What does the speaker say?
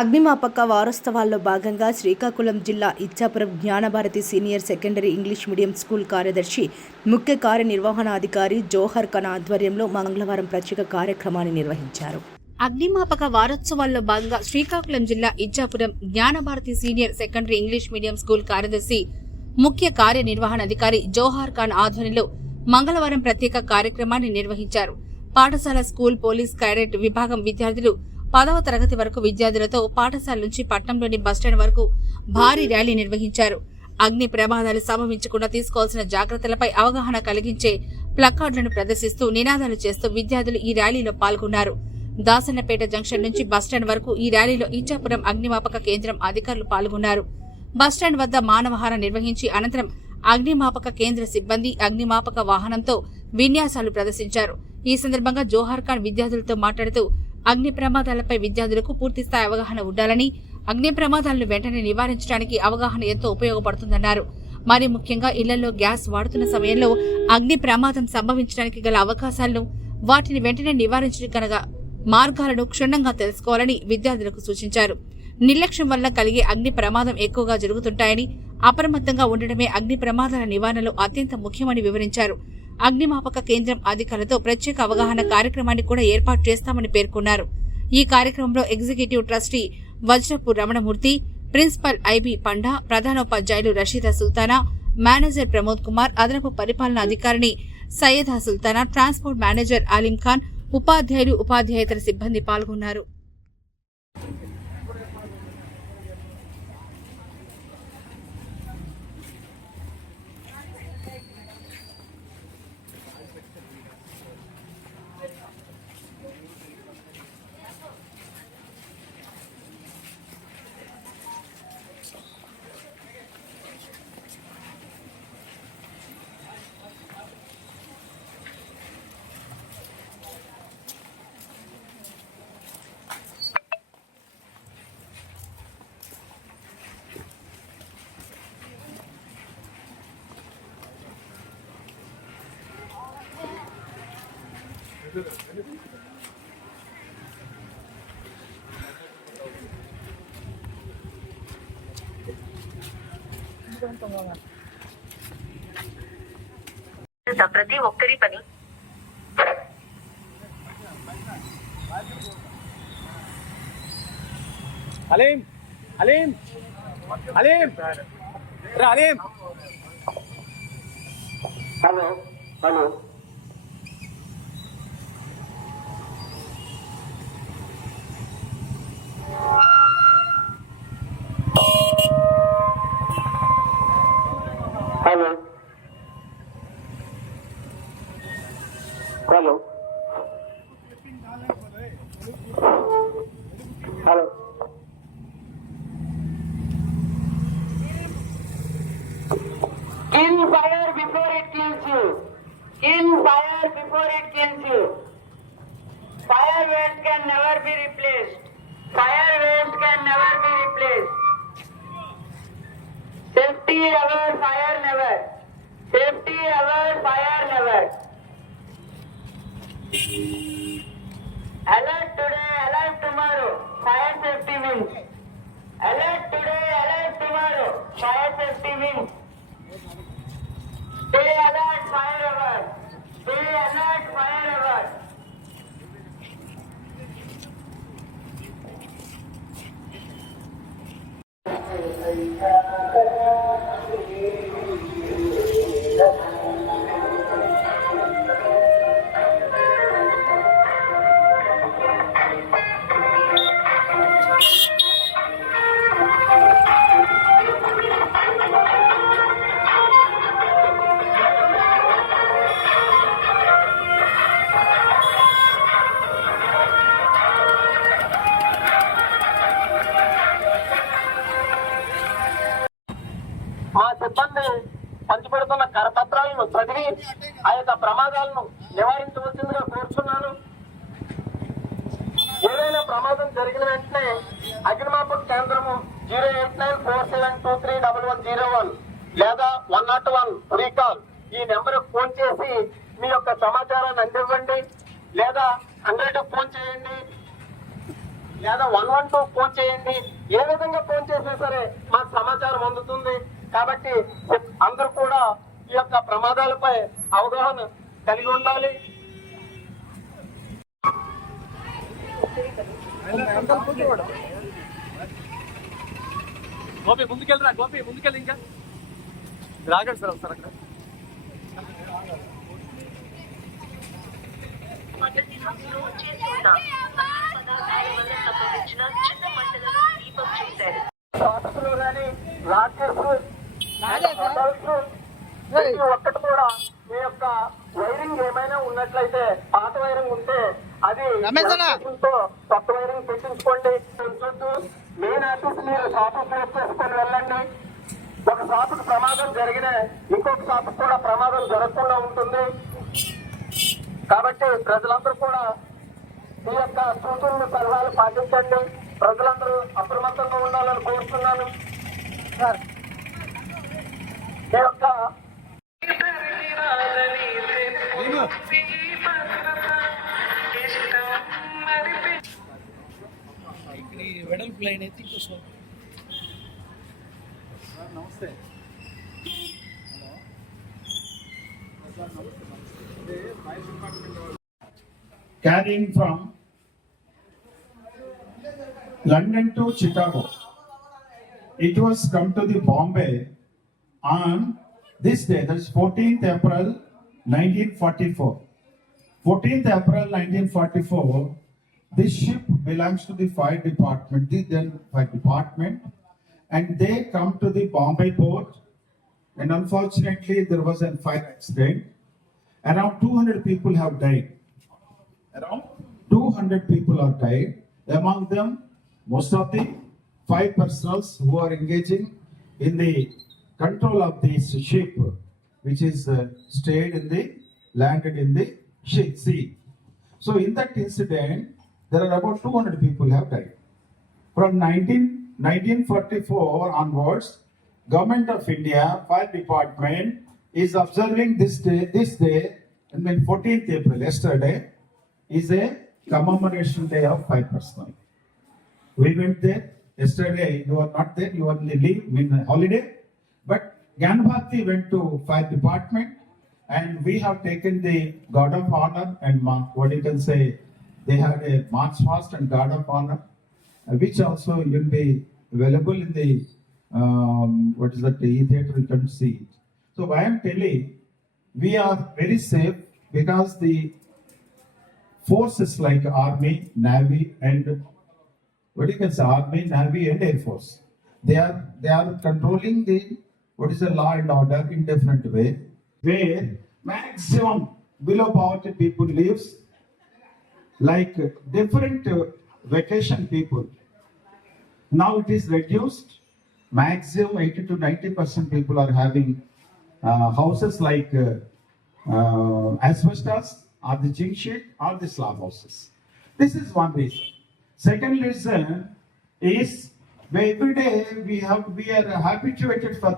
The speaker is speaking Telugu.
అగ్నిమాపక వారోత్సవాల్లో భాగంగా శ్రీకాకుళం జిల్లా Ichchapuram Gnanabharati senior secondary English medium school కార్యదర్శి ముఖ్య కార్యనిర్వహణాధికారి జోహర్ ఖాన్ ఆధ్వర్యంలో మంగళవారం ప్రత్యేక కార్యక్రమాన్ని నిర్వహించారు. అగ్నిమాపక వారోత్సవాల్లో భాగంగా శ్రీకాకుళం జిల్లా Ichchapuram Gnanabharati senior secondary English medium school కార్యదర్శి ముఖ్య కార్యనిర్వహణాధికారి జోహార్ ఖాన్ ఆధ్వర్యంలో మంగళవారం ప్రత్యేక కార్యక్రమాన్ని నిర్వహించారు. పాఠశాల స్కూల్ పోలీస్ క్యాడెట్ విభాగం విద్యార్థులు పదవ తరగతి వరకు విద్యార్థులతో పాఠశాల నుంచి పట్టణంలోని బస్టాండ్ వరకు భారీ ర్యాలీ నిర్వహించారు. అగ్ని ప్రమాదాలు సంభవించకుండా తీసుకోవాల్సిన జాగ్రత్తలపై అవగాహన కలిగించే ప్లకార్డులను ప్రదర్శిస్తూ నినాదాలు చేస్తూ విద్యార్థులు ఈ ర్యాలీలో పాల్గొన్నారు. దాసన్నపేట జంక్షన్ నుంచి బస్టాండ్ వరకు ఈ ర్యాలీలో ఇచ్చాపురం అగ్నిమాపక కేంద్రం అధికారులు పాల్గొన్నారు. బస్టాండ్ వద్ద మానవహారం నిర్వహించి అనంతరం అగ్నిమాపక కేంద్ర సిబ్బంది అగ్నిమాపక వాహనంతో విన్యాసాలు ప్రదర్శించారు. ఈ సందర్భంగా జోహార్ ఖాన్ విద్యార్థులతో మాట్లాడుతూ అగ్ని ప్రమాదాలపై విద్యార్థులకు పూర్తిస్థాయి అవగాహన ఉండాలని అగ్ని ప్రమాదాలను వెంటనే నివారించడానికి అవగాహన ఎంతో ఉపయోగపడుతుందన్నారు. మరి ముఖ్యంగా ఇళ్ళలో గ్యాస్ వాడుతున్న సమయంలో అగ్ని ప్రమాదం సంభవించడానికి గల అవకాశాలను వాటిని వెంటనే నివారించగల మార్గాలను క్షుణ్ణంగా తెలుసుకోవాలని విద్యార్థులకు సూచించారు. నిర్లక్ష్యం వల్ల కలిగే అగ్ని ప్రమాదం ఎక్కువగా జరుగుతుంటాయని అప్రమత్తంగా ఉండడమే అగ్ని ప్రమాదాల నివారణలో అత్యంత ముఖ్యమని వివరించారు. అగ్నిమాపక కేంద్రం అధికారులతో ప్రత్యేక అవగాహన కార్యక్రమాన్ని కూడా ఏర్పాటు చేస్తామని పేర్కొన్నారు. ఈ కార్యక్రమంలో executive trustee Vajrapu Ramanamurthy principal IB Panda ప్రధానోపాధ్యాయులు రషీదా సుల్తానా మేనేజర్ ప్రమోద్ కుమార్ అదనపు పరిపాలనా అధికారిని సయ్యదా సుల్తానా ట్రాన్స్పోర్ట్ మేనేజర్ ఆలిం ఖాన్ ఉపాధ్యాయులు ఉపాధ్యాయేతర సిబ్బంది పాల్గొన్నారు. ప్రతి ఒక్కరి పని అలీం అలీం అలీం రా Aleem hello hello hello hello hello Kill fire before it kills you. Kill fire before it kills you. Fireworks can never be. Alert today, alive tomorrow. Fire safety wins. Stay alert, fire ever. Stay alert, fire ever. మా సిబ్బంది పంచిపెడుతున్న కరపత్రాలను చదివి ఆ యొక్క ప్రమాదాలను నివారించవలసిందిగా కోరుచున్నాను. ఏదైనా ప్రమాదం జరిగిన వెంటనే అగ్నిమాపక కేంద్రము zero eight nine four seven two three double one zero one లేదా వన్ నాట్ వన్ రీకాల్ ఈ నెంబర్ ఫోన్ చేసి మీ యొక్క సమాచారాన్ని అందివ్వండి లేదా హండ్రెడ్ ఫోన్ చేయండి లేదా వన్ వన్ టూ ఫోన్ చేయండి. ఏ విధంగా ఫోన్ చేసినా సరే మాకు సమాచారం అందుతుంది. కాబట్టి అందరూ కూడా ఈ యొక్క ప్రమాదాలపై అవగాహన కలిగి ఉండాలి. గోపి ముందుకెళ్ళరా గోపి ముందుకెళ్ళి ఇంకా. రాగండి సార్ ఒకసారి అక్కడ. పద్ధతిలో స్లో చేస్తున్న పదార్థాల వల్ల సంభవించిన చిన్న మంటలను దీపం చూశారు లాచెస్ ప్రతి ఒక్కటి కూడా మీ యొక్క వైరింగ్ ఏమైనా ఉన్నట్లయితే పాత వైరింగ్ ఉంటే అది కొత్త వైరింగ్ పెట్టించుకోండి. మెయిన్ ఆఫీస్ మీరు షాపు ప్లేస్ చేసుకొని వెళ్ళండి. ఒక షాపుకు ప్రమాదం జరిగిన ఇంకొక షాపుకు కూడా ప్రమాదం జరగకుండా ఉంటుంది. కాబట్టి ప్రజలందరూ కూడా ఈ యొక్క సూచనలు సలహాలు పాటించండి. ప్రజలందరూ అప్రమత్తంగా ఉండాలని కోరుతున్నాను. ఈ యొక్క నమస్తే carrying from London to Chicago. It was come to the Bombay on this day, that is 14th April 1944. 14th April 1944, this ship belongs to the fire department, the then fire department, and they come to the Bombay port, and unfortunately there was a fire accident. Around 200 people have died around 200 people are died. Among them, most of the five personnels who are engaging in the control of this ship, which is uh, stayed in the landed in the sea. So in that incident, there are about 200 people have died. From 19, 1944 onwards, Government of India Fire Department is observing this day, this day, I mean 14th April, yesterday, is a commemoration day of fire personnel. We went there yesterday. You are not there. You are leave, I mean holiday. Ganbhati went to fire department, and we have taken the guard of honor and what you can say. They had a march fast and guard of honor, uh, which also will be available in the um, what is that the theater. You can see. So I am telling, we are very safe because the forces like army, navy, and what you can say, army, navy, and air force. They are they are controlling the what is the law and order in different way, where maximum below poverty people lives, like different uh, vacation people. Now it is reduced. Maximum 80 to 90 percent people are having uh, houses like uh, uh, asbestos or the zinc sheet or the slab houses. This is one reason. Second reason is every day we have we are habituated for the